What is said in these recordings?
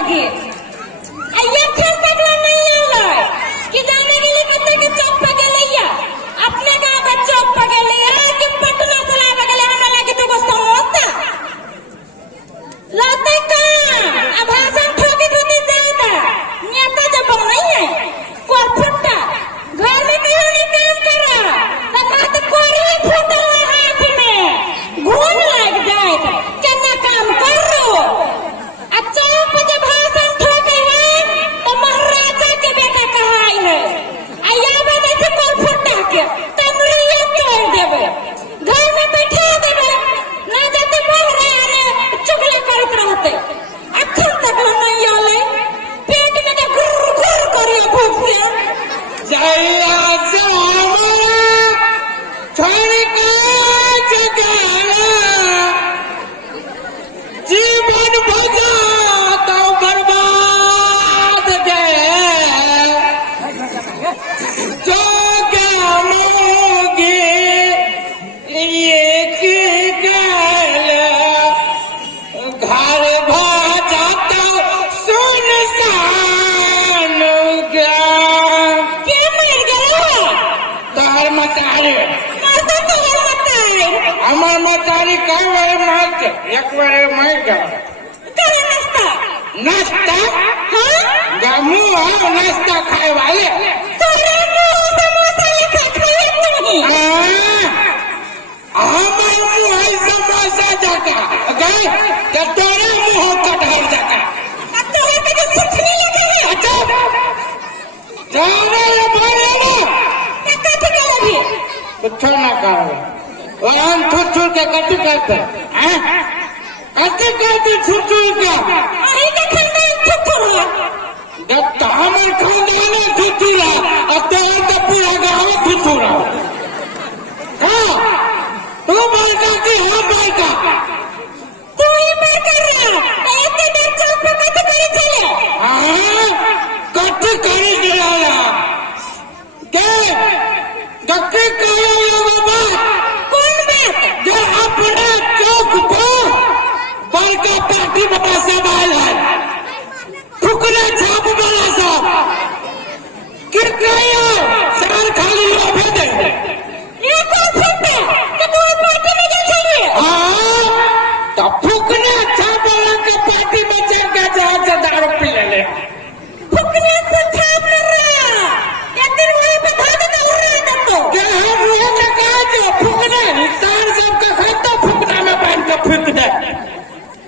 लगे आइया खेल तकला नहीं आलो कि जाने के लिए कते के चौक पे गेलैया अपने गांव का चौक पे गेलैया कि पटना से लावे गेले हमरा लगे तो समोसा लाते का अब भाषण ठोकी ठोकी ज्यादा नेता जब नहीं है कोरफुट्टा घर में कहीं नहीं काम करा तब बात कोरी फुटल हाथ में घून लग जाए केना काम करो अच्छा पे जब भाषण ठोके है तो महाराजा के बेटा कहाई है आया बने थे कोरफुट्टा के तमरिया तोड़ देवे घर में बैठा देवे ना जाते महाराजा ने चुगली करत रहते अखन तक नहीं आले पेट में तो गुर गुर करिया भूख के जया जामा छोड़ के जगाना जीवन भजा तो बर्बाद गए जो गामोगे एक गल घर भजा तो सुनसान गया के मर गया तार मतारी माता तो मताई हमार मतारी कई बार मत एक बार मर गया करे नाश्ता नाश्ता हां गामू हम नाश्ता खाए वाले तोरे मुंह समोसा लेके खाए नहीं हमार मुंह समोसा जाका गए तो तोरे मुंह कटहल जाका अब तो है के सुथनी लगे है अच्छा जाने ले बोले ना कत्ते के लगी कुछ ना करो वो हम छुट के कट करते हैं कट करते छुट के आई के खानदान छुटुरा जब हमारे खानदान छुटुरा और तेरे तो पूरा गाँव छुटुरा हाँ तू बोलता कि हम बोलता तू ही मर कर रहा इतने देर चौक पे कट करे चले हाँ कट करे गिराया क्या कट्टी करे बाबा कौन बात जो अपने चौक पर बड़का पार्टी बड़ा सवाल है फुकना छाप वाला साहब किरकाया साल खाली लोभे दे ये कौन फुटता कि तू पार्टी में जा चली हाँ तो फुकना छाप वाला के पार्टी में चल जहां से दारू पी ले फुकने से छाप न रहा एक दिन वहीं पे भाग दे उड़ा दे क्या हम मुँह में कहा जो फुकना इंसान सबका खाता फुकना में पहन के फूक दे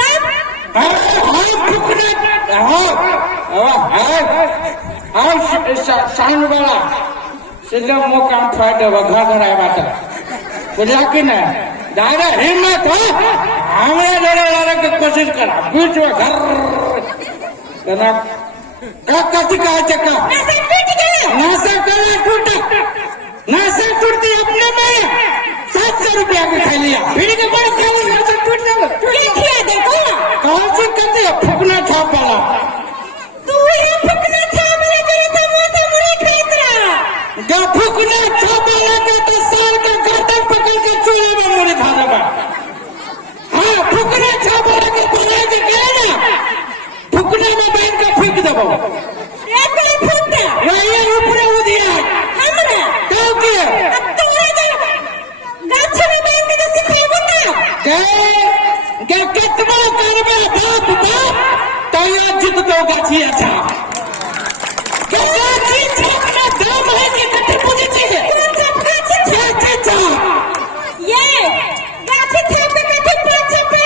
तब शान वाला सीधे मुकाम फायदे घर घर आया बात बुझा कि नहीं दादा हिम्मत हो हमें लड़े की कोशिश करा बीच में घर कथी कहा चक्का नशा टूट गया नशा कला टूटा नशा टूटती अपने में 700 रुपया के खा लिया फिर के बड़े खाली नशा टूट जाएगा क्या किया देखो कौन सी कहते हैं फुकना छाप वाला तू ये फुकने छाप वाले तेरे समोसा मुड़ी खरीद रहा जब फुकना छाप वाला का तो साल का गर्दन पकड़ के चूल्हे में मुड़ी धाने बा हाँ फुकना छाप वाला के बना के गए ना फुकना में बैठ के फेंक देबो ये कोई फुकता वही ऊपर उदिया हमरा क्यों के अब तू जा गाछ में बैठ के सिखाइबो ना के कितना करबे बाप बाप तैयार जीत दो गाछी अच्छा गाछी छापना दाम है कि कट्टी पूजी चाहिए कौन सा गाछ छा ये गाछ छाप के कटे पाछे पे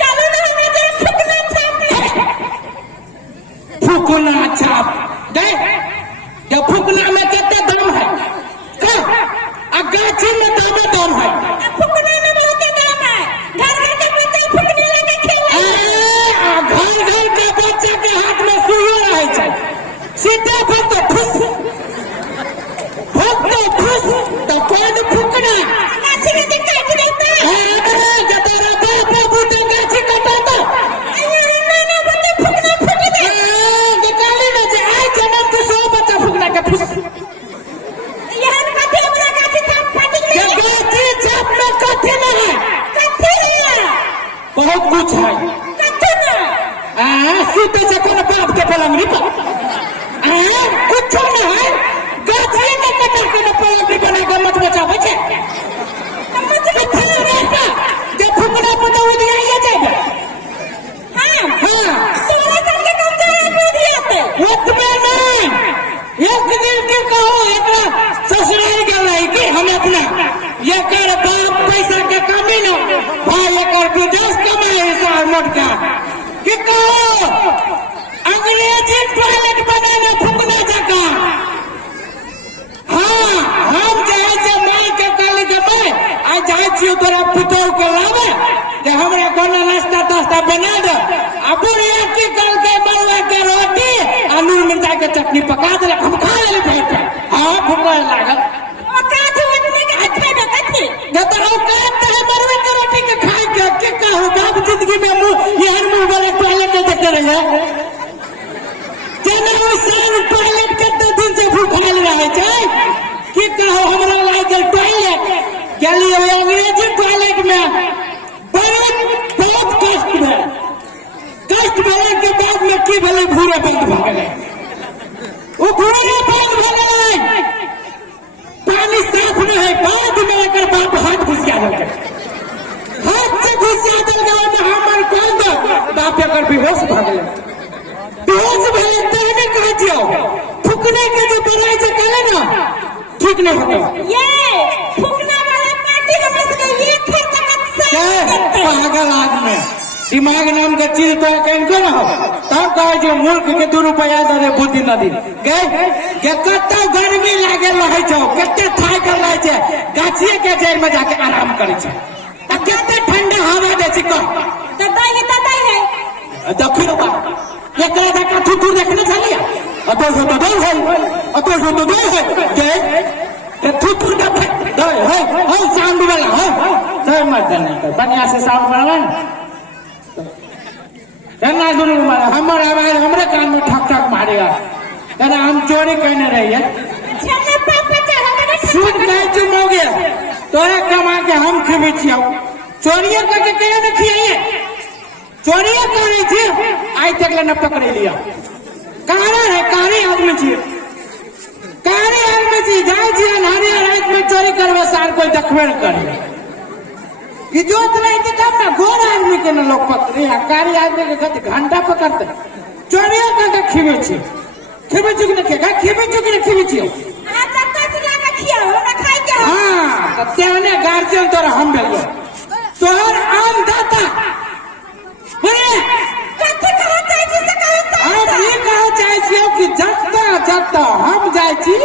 चलो ना हमें जरा फुकना छाप फुकना छाप दे ये फुकना में कितने दाम है का गाछी में दाम है फुकने में बहुत दाम है घर घर के बच्चे फुकने लेके खेले घर के बच्चे के हाथ में सुई रहे छै सीधे फुक फुस तो कौन फुकना गाछ में काट देता जतरा बाप बूटे गाछी कटाता ना बच्चे फुकना फुक दे निकाली ना जे आए जन्म के 100 बच्चा फुकना के फुस यहाँ कथी हमरा गाछ छाप फाटी के गई पलंगरी पर कुछ न है गाछी में कटा के न पलंगरी बना के मत बचावे छे मत बचावे रे जब फुकना पता उदिया ये जाबे हां हां तोरा संगे कम जाए बुधिया से वक्त में नहीं एक दिन के कहो एकरा ससुराल गेलै कि हम अपना एकर बाप पैसा के कमी न भाई एकर विदेश कमाए सार मोटका कि कहो अंग्रेजी टॉयलेट बनाने फुकना जका हाँ हम जाए से माल के काली के मैं आज जाए छी तोरा पुतौ के लावे जे हमरा कोनो नाश्ता तास्ता बना दे अब बुढ़िया की कल के मरुआ के रोटी आ नून मिर्चा के चटनी पका दे हम खा ले पेट हां फुकना लागल औकात वतनी के हाथ में कथी जब औकात है मरुआ के रोटी के खाए के कहू बाप जिंदगी में मुंह यहन मुंह वाले टॉयलेट देखे रहे जना उसान टॉयलेट करते दिन से भूखाल रहे छै कि कहो हमरा लागल टॉयलेट गेलिए अंग्रेजी टॉयलेट में बहुत कष्ट भेला के बाद में की भेलै भूरे बंद भ गेलै ओ भूरे बंद भ गेलै पानी साफ नहीं है बाद में एकर बाप हाथ घुसिया देलकै हाथ से घुसिया देलकै हमर कोन बाप एकर बेहोश भ गेलै बेहोश भेलै तहने कहै छियौ फुकने के जो बनाई जे कहले ना ठीक नहीं होता ये फुकना वाला पार्टी का मसला ये खतरनाक से पागल आदमी दिमाग नाम के चीज तो कहीं को ना हो तब कहे जो मूर्ख के 2 रुपया दे बुद्धि न दी गए जे कत्ते गर्मी लागे रहे छौ कत्ते थाक रहे छै गाछिए के जड़ में जाके आराम करे छै आ कत्ते ठंडा हवा दे छै कह दादा है देखियो बा एकरा जका थुथु देखने छलिए अतो से तो दे है गए थुथु दे है साउंड वाला हो सही मत देना बढ़िया से साउंड वाला ना सुनो हमारे आवाज हमरे कान में ठक ठक मारेगा कहना हम चोरी करने रही है सूद नहीं चुम हो गया तोरे कमा के हम खेबे छियौ चोरिया करके कहे न खियाइए चोरिया करे छी आज तक ले न पकड़े लिया कारा है कारी आदमी छी कारी आदमी छी जाय छी अन्हारी रात में चोरी करवे सार कोई देखबे न करे इज्जत नहीं थी तब ना गोर आदमी के न लोग पकड़े कारी आदमी के कत घंटा पकड़ते चोरिया करके खिबे छी खिबे छी न के खिबे छी आ चक्का से लाके खियाओ हमरा खाई के हां त तेने गार्जियन तोर हम भेलियो तोहर आम दाता बोले कथी कहा चाहे छी से कहा हम ये कहा चाहे छी कि जत्ता हम जाय छी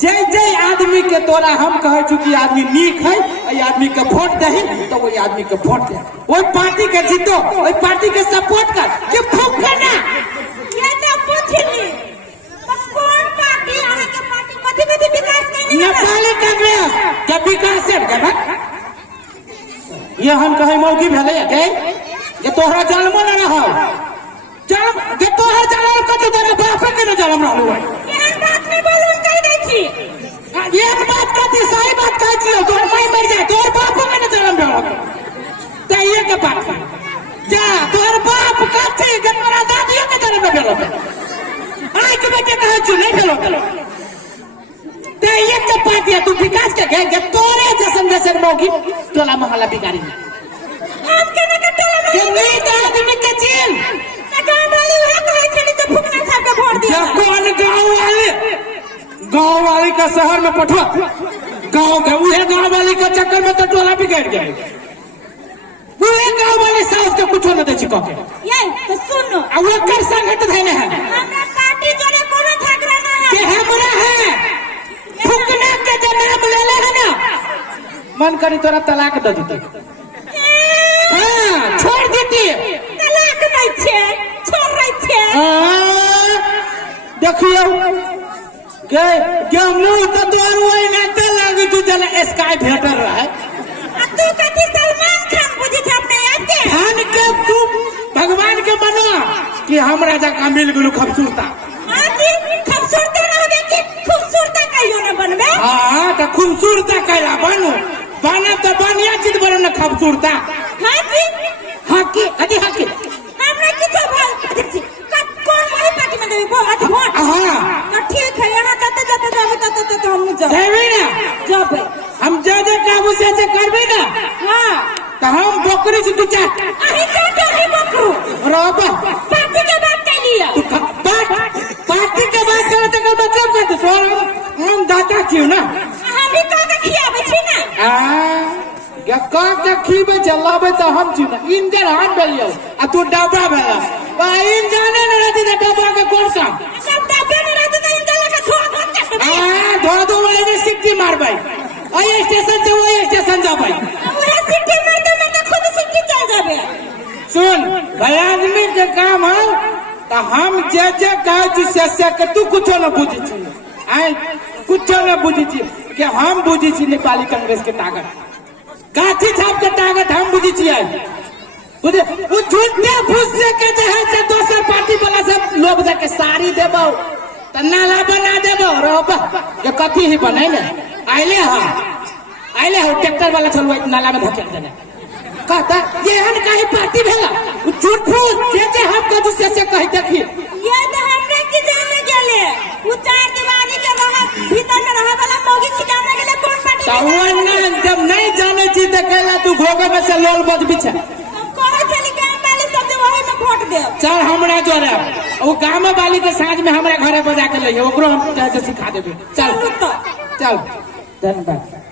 जय आदमी के तोरा हम कहे छु कि आदमी नीक है ए आदमी के वोट दही तो वही आदमी के वोट दे ओई पार्टी के जीतो ओई पार्टी के सपोर्ट कर कि फुकना ये तो पूछली बस कौन पार्टी आगे के पार्टी कथी विकास नहीं नेपाली कांग्रेस जब विकास के बात ये हम कहे मौकी भेले के ये तोहरा जन्म न रहो जन्म जे तोहरा जन्म कते तोरा बाप के न जन्म रहलो ये बात नहीं बोलूं कह दै छी ये बात कथी सही बात कह छी तोर माई मर जाए तोर बाप के न जन्म रहलो ते ये के बात जा तोर बाप कथी के तोरा दादियो के जन्म भेलो आज के बेटे कह छी नहीं भेलो ते ये के पार्टी तू विकास के गए तोरे जैसन मौकी टोला मोहल्ला बिगाड़ी हम के न टोला के नीत आदमी के चीन गांव वाले वहां कहे छली तो फुकना साहब के वोट दिया कौन गांव वाले का शहर में पठवा गांव के उहे गांव वाले के चक्कर में तो टोला बिगड़ गए उहे गांव वाले सास के कुछ न दे छी कह के ये तो सुनो आ वो कर संगत धैले है हमरा पार्टी जोड़े कोनो झगड़ा ना है के हमरा है फुकना के जनाब ले ले है ना मन करी तोरा तलाक दे देती हां छोड़ देती तलाक नहीं छे छोड़ रही छे देखियो गे मुंह तो तोर वही ना ते लागे तू जला स्काई भेटर रहा तू कथी सलमान खान बुझी छ अपने आप के खान के तू भगवान के मनो कि हमरा जका मिल गेलू खूबसूरता हां जी खूबसूरता ना होबे कि खूबसूरता कहियो ना बनबे हां त खूबसूरता कैला बनू बना तो बढ़िया चीज बनो ना खूबसूरता हां जी हां की अजी हां की हमरा किछो भाई कथी छी कौन वाली पार्टी में से तो हम जब देवी ना जब हम जे काबू से करबे ना हाँ तो हम बकरी से 2-4 अही काटे अही बकरू रोबा पार्टी के बात कर लिया पार्टी के बात करे तो मतलब कर दो हम दाता क्यों ना हम भी का के खियाबे छी ना या का खीबे जलाबे तो हम छी ना इनकर हाथ बेलियो आ तू डबा भेला बा इन जाने न रहती तो डबा के कोन काम सब डब्बे में रहते तो इनका लगा धो धो वाले में सिक्की मार भाई ओए स्टेशन से वही स्टेशन जा भाई वही सिक्की मारते में तो खुद सिक्की चल जाबे सुन भाई आदमी के काम है तो हम जे कहू से के तू कुछ न बुझी छी आई कुछ न बुझी छी कि हम बुझी छी नेपाली कांग्रेस के ताकत काठी छाप के ताकत हम बुझी छी आई बुझे वो झूठे फुसले के जे है से दोसर पार्टी वाला सब लोग जाके साड़ी देबो त नाला बना देबो रोबा के कथी ही बने ने आइले हो ट्रैक्टर वाला चलवा नाला में धकेल देने कहता ये हन काहे पार्टी भेला झूठ फूस जे हम कदू से कहि देखी ये तो हमरे की जाने गेले उ चार दीवारी के रहा भीतर में रहा वाला मौगी की जाने गेले कौन पार्टी तवन जब नहीं जाने छी त कहला तू घोगे में से लोल बज बिछा हम कोरा चली गांव वाले सब दे वही में वोट दे चल हमरा जोरे वो गांव वाली के साँझ में हमरा घरे बजा के लइयो ओकरो हम सिखा देबे चल तो चल धन्यवाद।